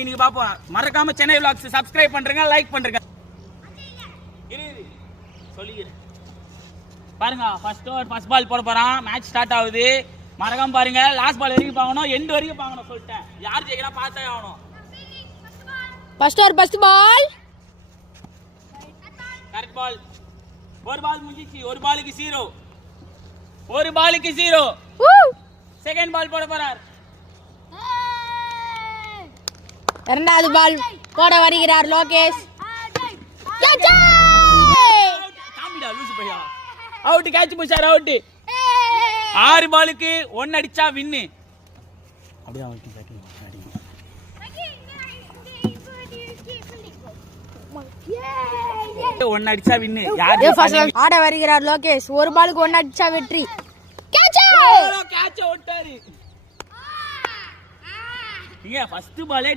இன்னைக்கு பாப்போம். மறக்காம சென்னை vlogs சப்ஸ்கிரைப் பண்றீங்க, லைக் பண்றீங்க. சொல்லிக்கிறேன் பாருங்க. ஃபர்ஸ்ட் பால் போட போறான். மேட்ச் ஸ்டார்ட் ஆகுது. மறக்காம பாருங்க. லாஸ்ட் பால் வரைக்கும் பார்க்கணும், எண்ட் வரைக்கும் பார்க்கணும். சொல்லிட்டேன், யார் ஜெயிக்கிறா பார்த்தே ஆகணும். ஃபர்ஸ்ட் பால் கரெக்ட் பால். ஒரு பால் முடிஞ்சிச்சு. ஒரு பாலுக்கு 0. ஒரு பாலுக்கு 0. செகண்ட் பால் போட போறார். இரண்டாவது பால் போட வருகிறார் லோகேஷ். காமிடா லூசு பையா. அவுட், கேட்ச் புஷார் அவுட். 6 பாலுக்கு 1 அடிச்சா வின்னு. அப்படியே அவுட் கேட்ச். ஒன்னு அடிச்சா வின்னு. யார் ஆட வருகிறார் லோகேஷ். ஒரு பாலுக்கு 1 அடிச்சா வெற்றி. கேட்ச் ஓட்டாரு. நீங்க ஃபர்ஸ்ட் பாலே